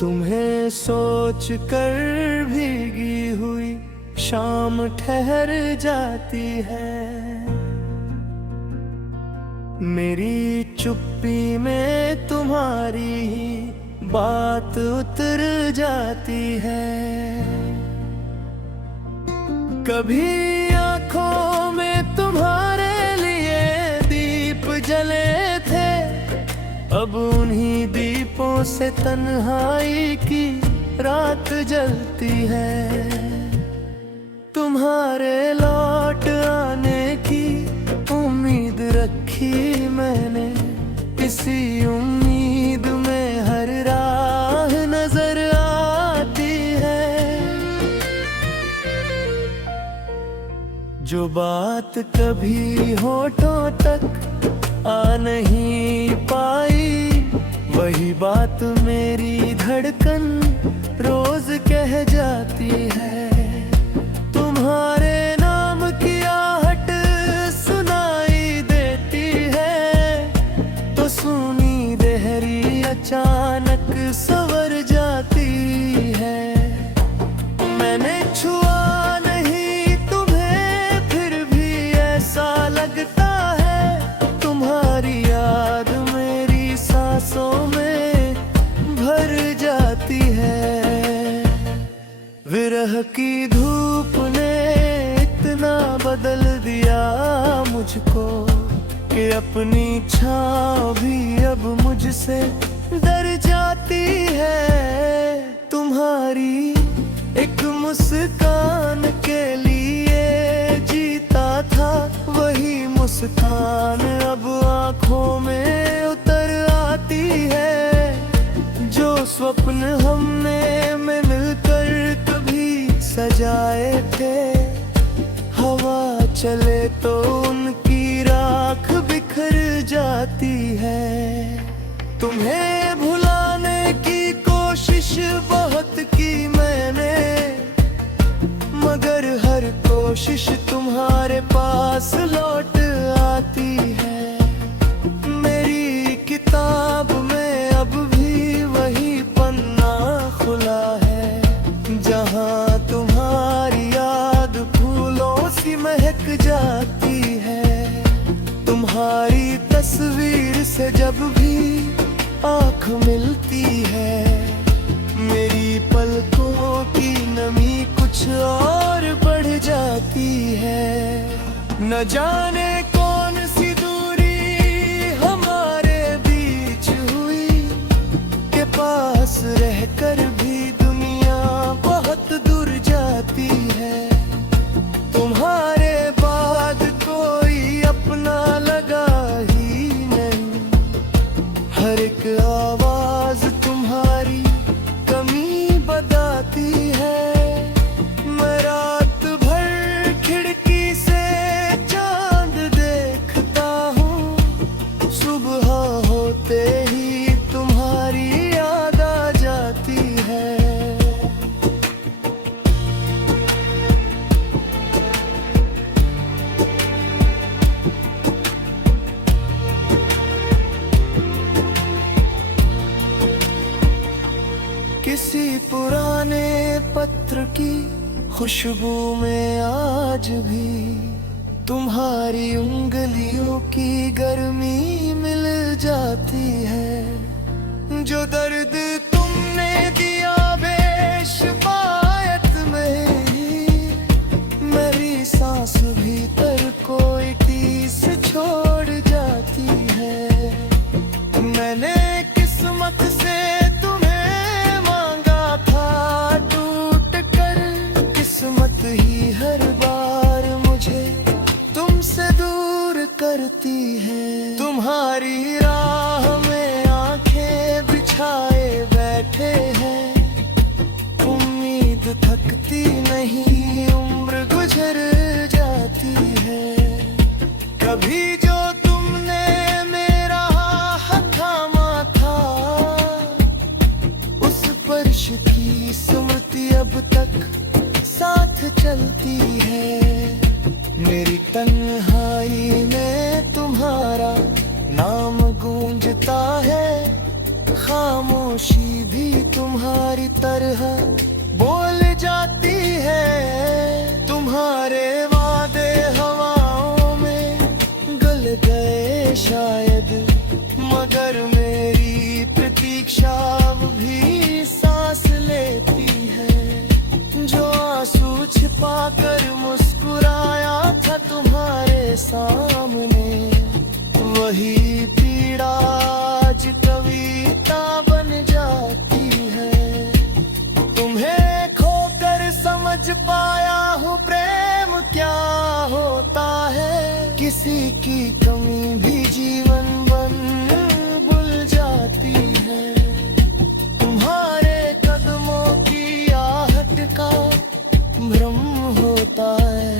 तुम्हें सोच कर भीगी हुई शाम ठहर जाती है। मेरी चुप्पी में तुम्हारी ही बात उतर जाती है। कभी आंखों में तुम्हारे लिए दीप जले थे, अब उन्हीं दीपों से तन्हाई की रात जलती है। तुम्हारे लौट आने की उम्मीद रखी मैंने, इसी उम्मीद में हर राह नजर आती है। जो बात कभी होठों तक आ नहीं पाई, वही बात मेरी धड़कन रोज कह जाती है। तुम्हारे नाम की आहट सुनाई देती है, तो सुनी देहरी अचानक संवर जाती है। मैंने छुआ नहीं तुम्हें, फिर भी ऐसा लगता है तुम्हारी याद मेरी सांसों में भर जाती है। विरह की धूप ने इतना बदल दिया मुझको कि अपनी छाँव भी अब मुझसे डर जाती है। तुम्हारी एक मुस्कान के लिए जीता था, वही मुस्कान अब आँखों में उतर आती है। जो स्वप्न हमने मिलकर कभी सजाए थे, हवा चले तो उनकी राख बिखर जाती है। तुम्हें भुलाने की कोशिश बहुत की मैंने, मगर हर कोशिश तुम्हारे पास लौट आती है। मेरी किताब में अब भी वही पन्ना खुला है, जहाँ तुम्हारी याद फूलों सी महक जाती है। तुम्हारी तस्वीर से जब भी आँख मिलती है, मेरी पलकों की नमी कुछ और बढ़ जाती है। न जाने कौन सी दूरी हमारे बीच हुई, के पास रहकर भी दुनिया बहुत दूर जाती है। तुम्हारे बाद कोई अपना लगा ही नहीं, हर एक आवाज तुम्हारी कमी बताती है। मैं रात भर खिड़की से चांद देखता हूँ, सुबह होते ही तुम्हारी याद आ जाती है। किसी पुराने पत्र की खुशबू में आज भी तुम्हारी उंगलियों की गर्मी मिल जाती है। जो दर्द तुमने दिया बेशफायत में ही, मेरी सांस भीतर कोई टीस छोड़ जाती है। मैंने किस्मत से किस्मत ही हर बार मुझे तुमसे दूर करती है। तुम्हारी राह में आंखें बिछाए बैठे हैं, उम्मीद थकती नहीं, उम्र गुजर जाती है। कभी जो तुमने मेरा हाथ थामा था, उस स्पर्श की स्मृति अब तक साथ चलती है। मेरी तन्हाई में तुम्हारा नाम गूंजता है, खामोशी भी तुम्हारी तरह बोल जाती है। तुम्हारे वादे हवाओं में गल गए शायद, मगर मेरी प्रतीक्षा अब भी सांस लेती है। जो आंसू छिपा कर मुस्कुराया था तुम्हारे सामने, वही पीड़ा आज कविता बन जाती है। तुम्हें खोकर समझ पाया हूँ प्रेम क्या होता है। किसी की कमी भी जीवन बन भूल जाती है। तुम्हारे कदमों की आहट का भ्रम होता है,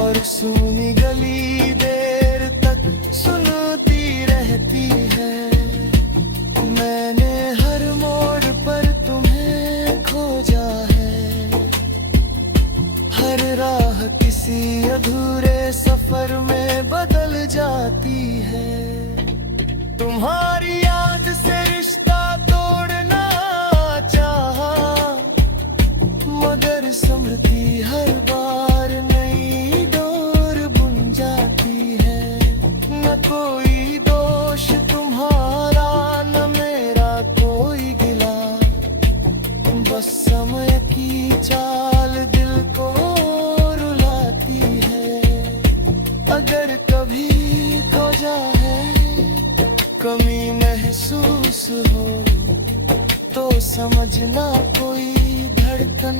और सुनी गली देर तक सुनती रहती है। मैंने हर मोड़ पर तुम्हें खोजा है, हर राह किसी अधूरे सफर में बदल जाती है। तुम्हारी याद से रिश्ता तोड़ना चाहा, मगर स्मृति हर बार नई डोर बुन जाती है। न कोई दोष तुम्हारा, न मेरा कोई गिला, बस समय की चाल दिल को रुलाती है। अगर कभी खोजा है, कमी महसूस हो, तो समझना कोई धड़कन